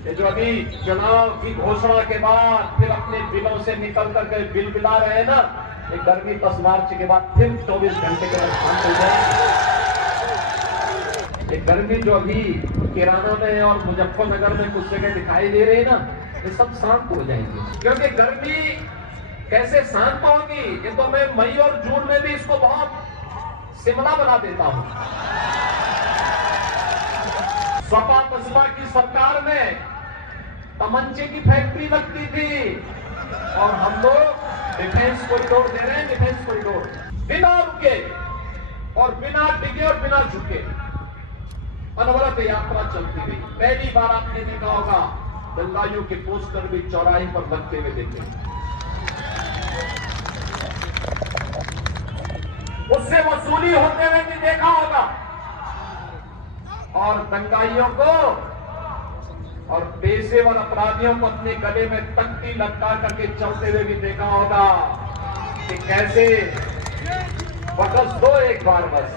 ये जो अभी चुनाव की घोषणा के बाद फिर अपने बिलों से निकल करके बिल बिला रहे हैं ना, ये गर्मी 10 मार्च के बाद फिर 24 घंटे के बाद शांत हो जाएगी। ये गर्मी जो अभी किराना में और मुजफ्फरनगर में कुछ जगह दिखाई दे रही है ना, ये सब शांत हो जाएंगे। क्योंकि गर्मी कैसे शांत होगी, ये तो मैं मई और जून में भी इसको बहुत शिमला बना देता हूं। सपा बसपा की सरकार में तमंचे की फैक्ट्री लगती थी और हम लोग डिफेंस कॉरिडोर दे रहे हैं, डिफेंस कॉरिडोर बिना रुके और बिना डिगे और बिना झुके अनवरत यात्रा चलती गई। पहली बार आपने देखा होगा जलवायु के पोस्टर भी चौराहे पर लगते हुए देखे, उससे वसूली होते हुए भी देखा होगा और दंगाइयों को और पेशेवर अपराधियों को अपने गले में तख्ती लटका करके चलते हुए भी देखा होगा कि कैसे बकस दो एक बार बस।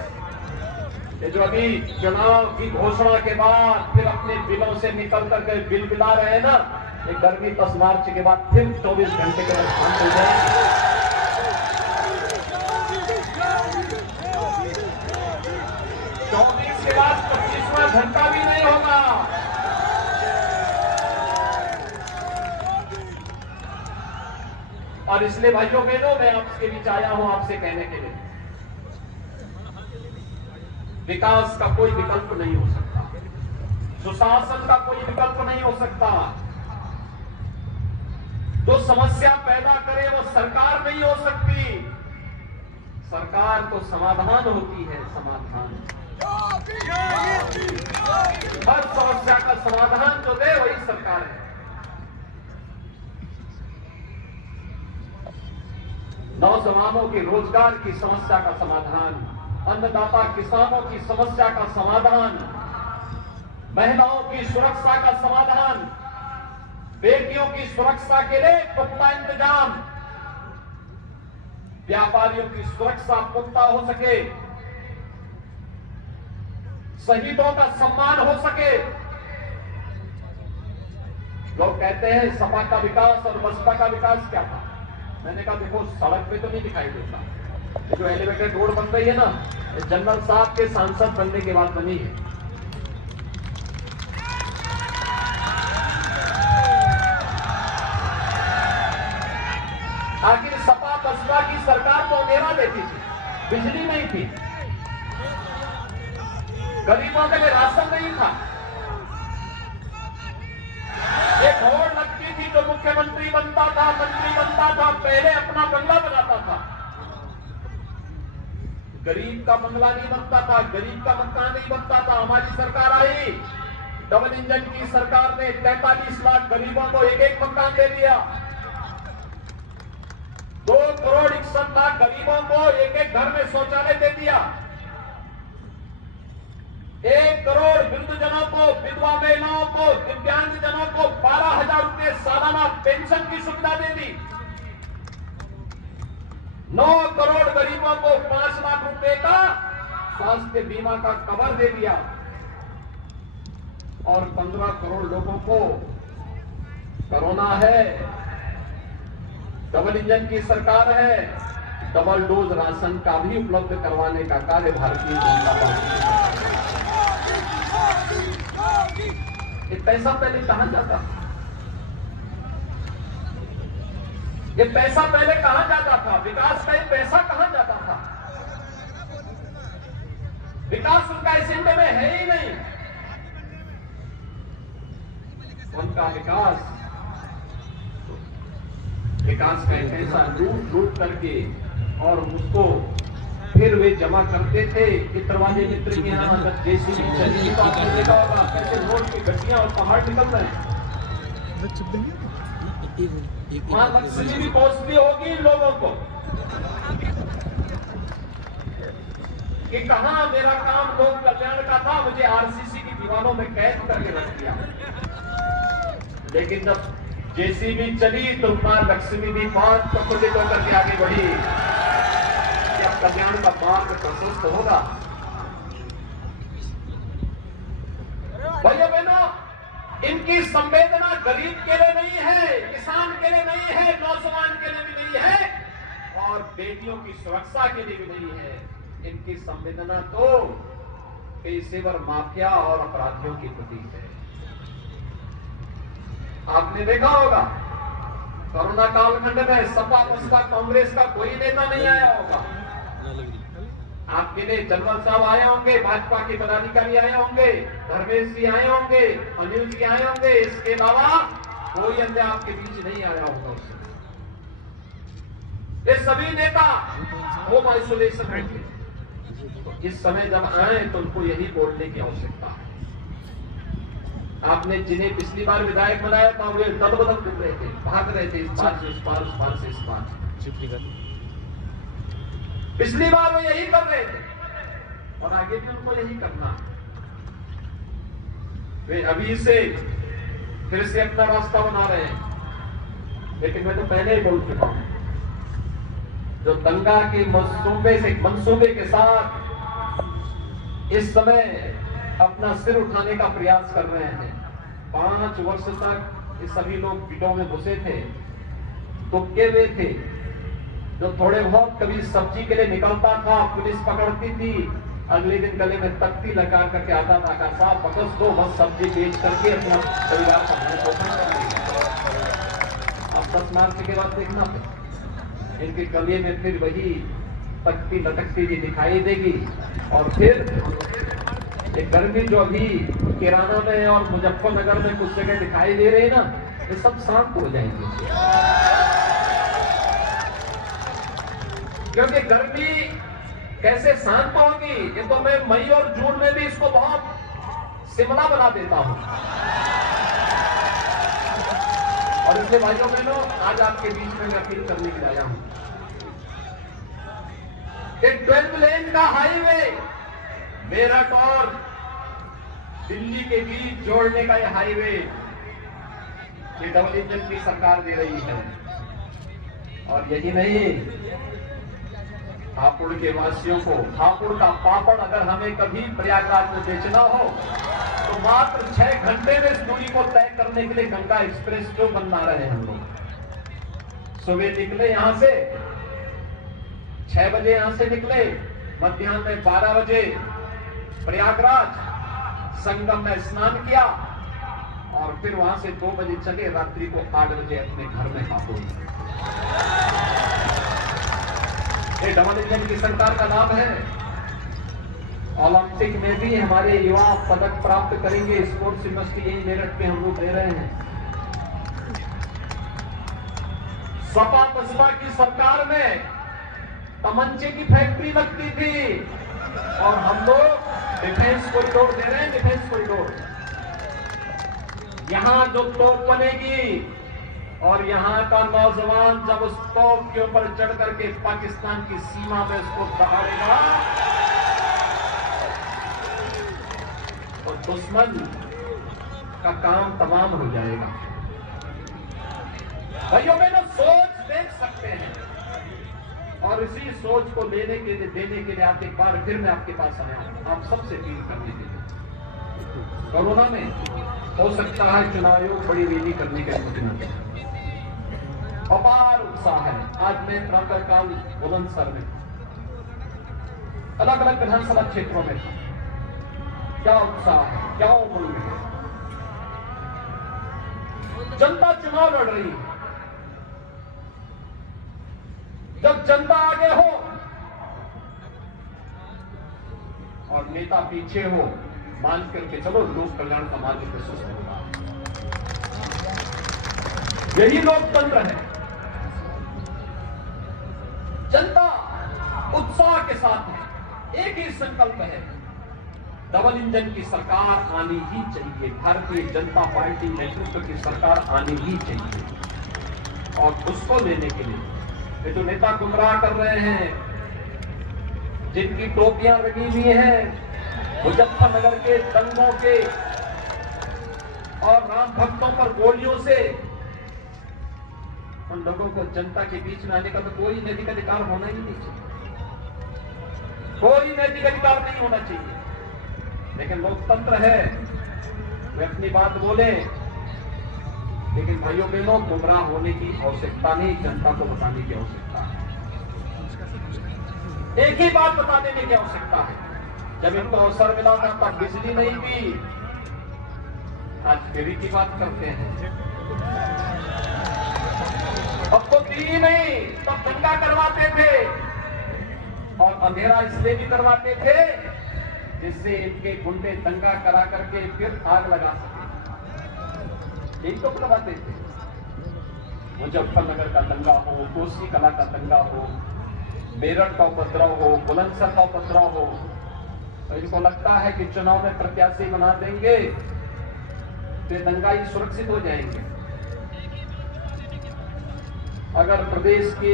ये जो अभी चुनाव की घोषणा के बाद फिर अपने बिलों से निकल करके बिल बिला रहे हैं ना, ये गर्मी 10 मार्च के बाद फिर 24 घंटे के बाद शांत हो जाएगी। 24 के बाद 25वां घंटा भी नहीं होगा। और इसलिए भाइयों बहनों, मैं आपके बीच आया हूं आपसे कहने के लिए, विकास का कोई विकल्प नहीं हो सकता, सुशासन का कोई विकल्प नहीं हो सकता। जो समस्या पैदा करे वो सरकार नहीं हो सकती, सरकार तो समाधान होती है, समाधान। हर समस्या का समाधान जो दे वही सरकार है। नौजवानों के रोजगार की समस्या का समाधान, अन्नदाता किसानों की समस्या का समाधान, महिलाओं की सुरक्षा का समाधान, बेटियों की सुरक्षा के लिए पुख्ता इंतजाम, व्यापारियों की सुरक्षा पुख्ता हो सके, शहीदों का सम्मान हो सके। लोग कहते हैं सपा का विकास और बसपा का विकास क्या था। मैंने कहा देखो, सड़क पे तो नहीं दिखाई देता, ये जो एलिवेटेड रोड बन रही है ना, जनरल साहब के सांसद बनने के बाद बनी है। आखिर सपा बसपा की सरकार तो अंधेरा देती थी, बिजली नहीं थी, गरीबों के लिए राशन नहीं था, एक होड़ लगती थी जो मुख्यमंत्री बनता था, मंत्री बनता था, पहले अपना बंगला बनाता था, गरीब का बंगला नहीं बनता था, गरीब का मकान नहीं बनता था। हमारी सरकार आई, डबल इंजन की सरकार ने 43 लाख गरीबों को एक एक मकान दे दिया, 2 करोड़ 61 लाख गरीबों को एक एक घर में शौचालय दे दिया, 1 करोड़ वृद्धजनों को, विधवा महिलाओं को, दिव्यांगजनों को 12,000 रुपए सालाना पेंशन की सुविधा दे दी, 9 करोड़ गरीबों को 5 लाख रुपए का स्वास्थ्य बीमा का कवर दे दिया और 15 करोड़ लोगों को कोरोना है, डबल इंजन की सरकार है, डबल डोज राशन का भी उपलब्ध करवाने का कार्य भारतीय जनता पार्टी। ये पैसा पहले कहां जाता, ये पैसा पहले कहां जाता था, विकास का ये पैसा कहां जाता था। विकास उनका एजेंडे में है ही नहीं, उनका विकास का एक ऐसा लूट करके और उसको फिर वे जमा करते थे। चित्रवादी मित्र के यहाँ जब जेसीबी चली तो आपने देखा होगा कैसे रोड की गड्डियां और पहाड़ निकल रहे हैं। वहां नक्सली भी पहुंचती होगी इन लोगों को कि कहां मेरा काम लोक कल्याण का था, मुझे आरसीसी की दीवारों में कैद करके रख दिया। लेकिन जब जेसीबी चली तो मां लक्ष्मी भी 5 प्रफुल्लित होकर के आगे बढ़ी, क्या कल्याण का मार्ग प्रशस्त होगा। भाइयों बहनों, इनकी संवेदना गरीब के लिए नहीं है, किसान के लिए नहीं है, नौजवान के लिए भी नहीं है और बेटियों की सुरक्षा के लिए भी नहीं है। इनकी संवेदना तो पेशेवर माफिया और अपराधियों के प्रति है। आपने देखा होगा कोरोना कालखंड में सपा बसपा कांग्रेस का कोई नेता नहीं आया होगा। आपके लिए जनरल साहब आए होंगे, भाजपा के पदाधिकारी आए होंगे, धर्मेश जी आए होंगे, अनिल जी आए होंगे, इसके अलावा कोई अन्य आपके बीच नहीं आया होगा उस समय। ये सभी नेता होम आइसोलेशन में थे। तो इस समय जब आए तो उनको यही बोलने की आवश्यकता है। आपने जिन्हें पिछली बार विधायक बनाया था वे दल बदल कर रहे थे, भाग रहे थे, इस बार से उस पार, उस पार से इस पार। पिछली बार वो यही कर रहे थे और आगे भी उनको यही करना। वे अभी से फिर से अपना रास्ता बना रहे हैं। लेकिन मैं तो पहले ही बोल चुका हूं, जो दंगा के मंसूबे के साथ इस समय अपना सिर उठाने का प्रयास कर रहे हैं। 5 वर्ष तक ये सभी लोग पीटों में घुसे थे, तुक्के हुए थे। जो थोड़े बहुत कभी सब्जी के लिए निकलता था, पुलिस पकड़ती थी, अगले दिन गले में तख्ती लगा करके आता था, का साहब बकस दो, बस सब्जी बेच करके अपना परिवार का भरण पोषण कर लेंगे। अब 10 मार्च के बाद देखना इनके गले में फिर वही तख्ती लटकती हुई दिखाई देगी और फिर एक गर्मी जो अभी किराना में और मुजफ्फरनगर में कुछ जगह दिखाई दे रही है ना, ये सब शांत हो जाएंगे। क्योंकि गर्मी कैसे शांत होगी, ये तो मैं मई और जून में भी इसको बहुत शिमला बना देता हूं। और इसलिए भाइयों बहनों, आज आपके बीच में अपील करने के लिए आया हूं। एक 12 लेन का हाईवे मेरठ और दिल्ली के बीच जोड़ने का यह हाईवे, ये डबल इंजन की सरकार दे रही है। और यही नहीं, हापुड़ के वासियों को हापुड़ का पापड़ अगर हमें कभी प्रयागराज में बेचना हो तो मात्र 6 घंटे में इस दूरी को तय करने के लिए गंगा एक्सप्रेस जो बनवा रहे हैं हम लोग। सुबह निकले यहां से 6 बजे, यहां से निकले, मध्याह्न में 12 बजे प्रयागराज संगम में स्नान किया और फिर वहां से 2 बजे चले, रात्रि को 8 बजे अपने घर में हापुड़। ये डबल इंजन की सरकार का नाम है। ओलंपिक में भी हमारे युवा पदक प्राप्त करेंगे। स्पोर्ट्स यूनिवर्सिटी यही मेरठ में हम लोग दे रहे हैं। सपा बसपा की सरकार में तमंचे की फैक्ट्री लगती थी और हम लोग डिफेंस कॉरिडोर दे रहे हैं। डिफेंस कॉरिडोर, यहां जो तोप बनेगी और यहां का नौजवान जब उस तोप के ऊपर चढ़ करके पाकिस्तान की सीमा में उसको दहाड़ेगा तो दुश्मन का काम तमाम हो जाएगा। भाइयों बहनों, सोच देख सकते हैं और इसी सोच को देने के लिए आज एक बार फिर मैं आपके पास आया हूं, आप सबसे अपील करने के लिए। कोरोना में हो सकता है चुनाव आयोग बड़ी रैली करने का योजना, अपार उत्साह है। आज मैं प्रातःकाल बुलंदशहर में अलग अलग विधानसभा क्षेत्रों में था, क्या उत्साह है, क्या उमंग है। जनता चुनाव लड़ रही है। जब जनता आगे हो और नेता पीछे हो, मान करके चलो लोक कल्याण का मार्ग प्रशस्त होगा। यही लोकतंत्र है। जनता उत्साह के साथ है, एक ही संकल्प है, डबल इंजन की सरकार आनी ही चाहिए। भारतीय जनता पार्टी नेतृत्व की सरकार आनी ही चाहिए। और उसको लेने के लिए ये जो नेता गुमराह कर रहे हैं, जिनकी टोपियां लगी हुई हैं, मुजफ्फरनगर के दंगों के और राम भक्तों पर गोलियों से, उन लोगों को जनता के बीच में आने का तो कोई नैतिक अधिकार होना ही नहीं चाहिए। कोई नैतिक अधिकार नहीं होना चाहिए। लेकिन लोकतंत्र है, वे अपनी बात बोले, लेकिन भाइयों बहनों, गुमराह होने की आवश्यकता नहीं, जनता को बताने की आवश्यकता है। एक ही बात बता देने की आवश्यकता है, जब इनको अवसर मिला था तब बिजली नहीं दी, आज फ्री की बात करते हैं। अब तो दी नहीं, तब दंगा करवाते थे, और अंधेरा इसलिए भी करवाते थे जिससे इनके गुंडे दंगा करा करके फिर आग लगा सके। यही तो करवाते थे। मुजफ्फरनगर का दंगा हो, कोसी कला का दंगा हो, मेरठ का उपद्रव हो, बुलंदशहर का उपद्रव हो, तो इनको लगता है कि चुनाव में प्रत्याशी बना देंगे तो दंगाई सुरक्षित हो जाएंगे। अगर प्रदेश की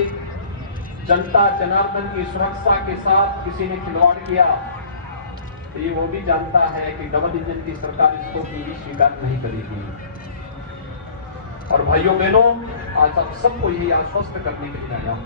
जनता जनार्दन की सुरक्षा के साथ किसी ने खिलवाड़ किया तो ये वो भी जानता है कि डबल इंजन की सरकार इसको भी स्वीकार नहीं करेगी। और भाइयों बहनों, आज आप सबको यही आश्वस्त करने के लिए आया हूं